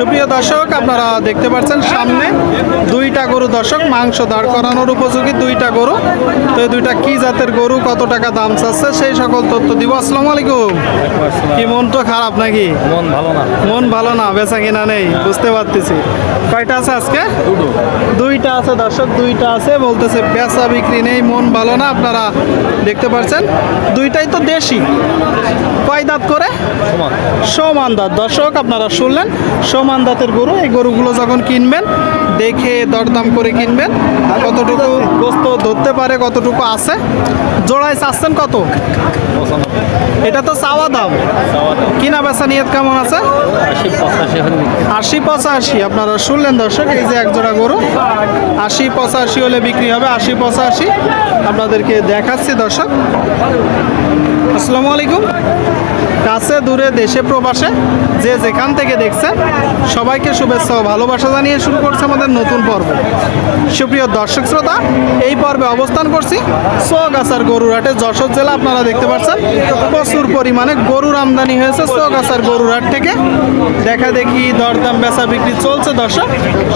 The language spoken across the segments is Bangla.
সুপ্রিয় দর্শক আপনারা দেখতে পাচ্ছেন সামনে দুইটা গরু দর্শক মাংস দাঁড় করানোর উপযোগী দুইটা গরু। তো এই দুইটা কি জাতের গরু কত টাকা দাম চাচ্ছে সেই সকল তথ্য দিব। আসসালামু আলাইকুম। কি মন তো খারাপ নাকি? মন ভালো না। মন ভালো না বেচা কিনা নেই বুঝতে পারতেছি। কয়টা আছে আজকে? দুইটা আছে দর্শক দুইটা আছে বলতেছে বেচা বিক্রি নেই মন ভালো না আপনারা দেখতে পাচ্ছেন। দুইটাই তো দেশি। কয় দাঁত করে? সমান। সমান দাঁত। দর্শক আপনারা শুনলেন সমান দাঁতের গরু এই গরুগুলো যখন কিনবেন দেখে দরদাম করে কিনবেন। কতটুকু গোস্ত ধরতে পারে কতটুকু আছে। জোড়ায় চাচ্ছেন কত? এটা তো চাওয়া দাম। কিনা বেচা নিয়ত কেমন আছে? আশি পঁচাশি আপনারা শুনলেন দর্শক এই যে এক জোড়া গরু। আশি পঁচাশি হলে বিক্রি হবে আশি পঁচাশি। আপনাদেরকে দেখাচ্ছি দর্শক। আসসালামু আলাইকুম। কাছে, দূরে, দেশে, প্রবাসে যে যেখান থেকে দেখছেন, সবাইকে শুভেচ্ছা ও ভালোবাসা জানিয়ে শুরু করছে আমাদের নতুন পর্ব। সুপ্রিয় দর্শক শ্রোতা, এই পর্বে অবস্থান করছি সোগাছার গরুর হাটে যশোর জেলা, আপনারা দেখতে পাচ্ছেন, প্রচুর পরিমাণে গরুর আমদানি হয়েছে সোগাছার গরুর হাট থেকে। দেখা দেখি দরদাম বেচা বিক্রি চলছে দর্শক।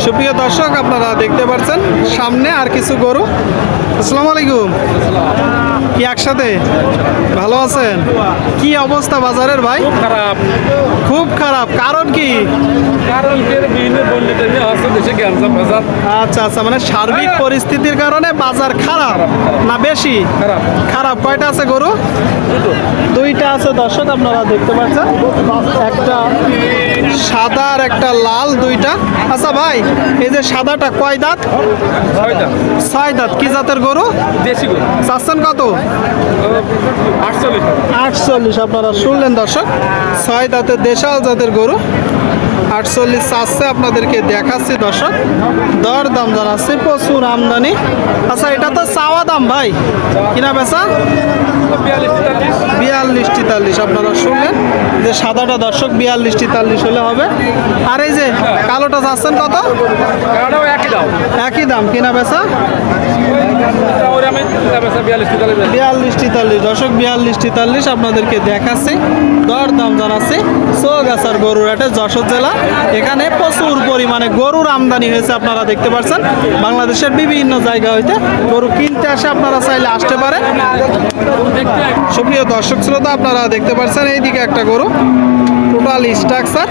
সুপ্রিয় দর্শক, আপনারা দেখতে পাচ্ছেন, সামনে আর কিছু গরু। আসসালামু আলাইকুম। কি একসাথে? ভালো আছেন? কি অবস্থা বাজারের ভাই? খারাপ। খুব খারাপ। কারণ কি? কারণ আচ্ছা আচ্ছা মানে সার্বিক পরিস্থিতির কারণে বাজার খারাপ না বেশি? খারাপ। কয়টা আছে গরু? দুইটা আছে দর্শক আপনারা দেখতে পাচ্ছেন। একটা সাদা আর একটা লাল দুইটা। আচ্ছা ভাই এই যে সাদাটা কয় দাঁত? ছয় দাঁত কি জাতের গরু? দেশি গরু। চাচ্ছেন কত? আটচল্লিশ। আটচল্লিশ আপনারা শুনলেন দর্শক। ছয় দাঁতের দেশাল জাতের গরু। আটচল্লিশ চাচ্ছে আপনাদেরকে দেখাচ্ছি দর্শক। দর দাম জানাচ্ছি প্রচুর আমদানি। আচ্ছা এটা তো চাওয়া দাম ভাই। কিনা বেচা? বিয়াল্লিশ তেতাল্লিশ আপনারা শুনলেন। যে সাদাটা দর্শক বিয়াল্লিশটি তাল্লিশ হলে হবে। আর এই যে কালোটা চাচ্ছেন কত? একই দাম কিনা বেচা? বিয়াল্লিশ তেতাল্লিশ দশক বিয়াল্লিশ তেতাল্লিশ আপনাদেরকে দেখাচ্ছি। দর দাম জানাচ্ছি সোগাছার গরুর হাটে যশোর জেলা। এখানে প্রচুর পরিমাণে গরুর আমদানি হয়েছে আপনারা দেখতে পাচ্ছেন। বাংলাদেশের বিভিন্ন জায়গা হইতে গরু কিনতে আসে, আপনারা চাইলে আসতে পারে সুপ্রিয় দর্শক শ্রোতা, আপনারা দেখতে পাচ্ছেন এইদিকে একটা গরু। Total structure.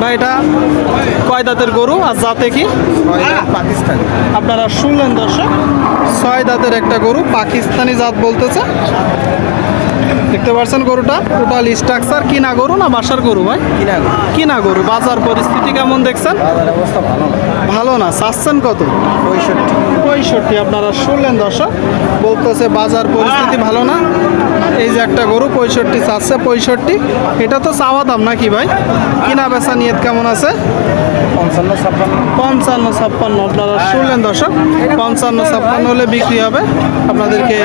বা এটা কয় দাঁতের গরু আর জাতে কি? পাকিস্তান। আপনারা শুনলেন দর্শক ছয় দাঁতের একটা গরু পাকিস্তানি জাত বলতেছে। দেখতে পাচ্ছেন গরুটা টোটাল স্ট্রাকচার কিনা গরু না বাসার গরু ভাই? কিনা গরু। কিনা গরু বাজার পরিস্থিতি কেমন দেখছেন? অবস্থা ভালো না। ভালো না চাচ্ছেন কত? পঁয়ষট্টি। পঁয়ষট্টি আপনারা শুনলেন দর্শক বলতেছে বাজার পরিস্থিতি ভালো না। একটা গরু, পঁয়ষট্টি চারশো পঁয়ষট্টি। এটা তো চাওয়া দাম নাকি ভাই? কিনা বেচা নিয়ত কেমন আছে? পঞ্চান্ন ছাপ্পান্ন। পঞ্চান্ন ছাপ্পান্ন আপনারা শুনলেন দর্শক। পঞ্চান্ন ছাপ্পান্ন হলে বিক্রি হবে। আপনাদেরকে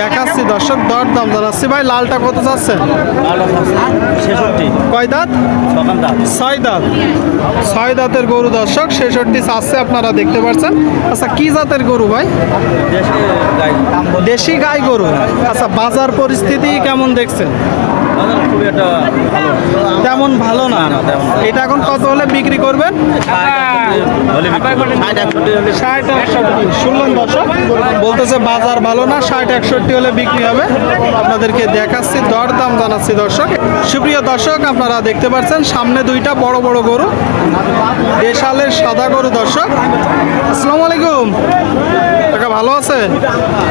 দেখাচ্ছি দর্শক দর দাম জানাচ্ছি। ভাই লালটা কত চাচ্ছেন কয় দাঁত? ছয় দাঁত। ছয় দাঁতের গরু দর্শক ছেষট্টি চাচ্ছে আপনারা দেখতে পাচ্ছেন। আচ্ছা কি জাতের গরু ভাই? দেশে গাই। দাম দেশি গাই গরু। আচ্ছা বাজার পরিস্থিতি কেমন দেখছেন? বাজার খুবই একটা ভালো তেমন ভালো না। এটা এখন কত হলে বিক্রি করবেন ষাট একষট্টি শুনলেন দর্শক বলতেছে বাজার ভালো না ষাট একষট্টি হলে বিক্রি হবে আপনাদেরকে দেখাচ্ছি দর দাম জানাচ্ছি দর্শক সুপ্রিয় দর্শক আপনারা দেখতে পাচ্ছেন সামনে দুইটা বড় বড় গরু দেশালের সাদা গরু দর্শক আসসালামু আলাইকুম কাকা ভালো আছে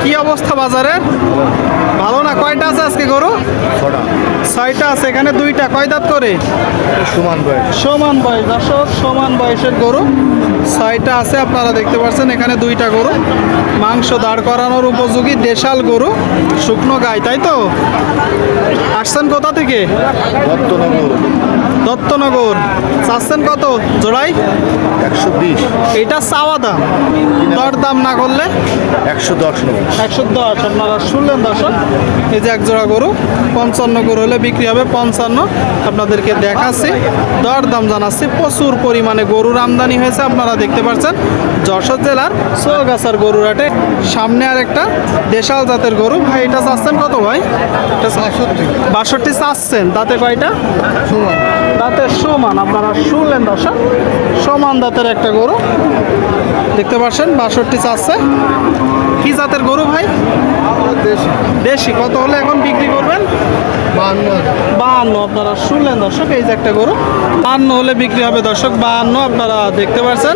কি অবস্থা বাজারে ভালো না কয়টা আছে আজকে গরু ছটা ছয়টা আছে এখানে দুইটা। কয় দাঁত করে? সমান বয়স। সমান বয়স দর্শক সমান বয়সের গরু। ছয়টা আছে আপনারা দেখতে পাচ্ছেন এখানে দুইটা গরু। মাংস দাঁড় করানোর উপযোগী দেশাল গরু শুকনো গায়ে তাই তো? আসছেন কোথা থেকে? দত্তনগর। চাচ্ছেন কত? জোড়াই? একশো বিশ। এটা চাওয়া দাম। দর দাম না করলে? একশো দশ একশো দশ। আপনারা শুনলেন দর্শক এই যে এক জোড়া গরু পঞ্চান্ন গরু হলে বিক্রি হবে পঞ্চান্ন। আপনাদেরকে দেখাচ্ছি দর দাম জানাচ্ছি প্রচুর পরিমাণে গরুর আমদানি হয়েছে আপনারা দেখতে পাচ্ছেন। যশোর জেলার সোগাছার গরুর হাটে সামনে আর একটা দেশাল জাতের গরু। ভাই এটা চাচ্ছেন কত ভাই? এটা বাষট্টি। চাচ্ছেন। তাতে কয়টা? সমান, আপনারা শুনলেন দর্শক, সমান দাঁতের একটা গরু। দেখতে পাচ্ছেন, বাষট্টি চাচ্ছে। কি জাতের গরু ভাই? দেশি। কত হলে এখন বিক্রি করবেন? বাহান্ন আপনারা শুনলেন দর্শক, এই যে একটা গরু। বাহান্ন হলে বিক্রি হবে দর্শক বাহান্ন আপনারা দেখতে পাচ্ছেন।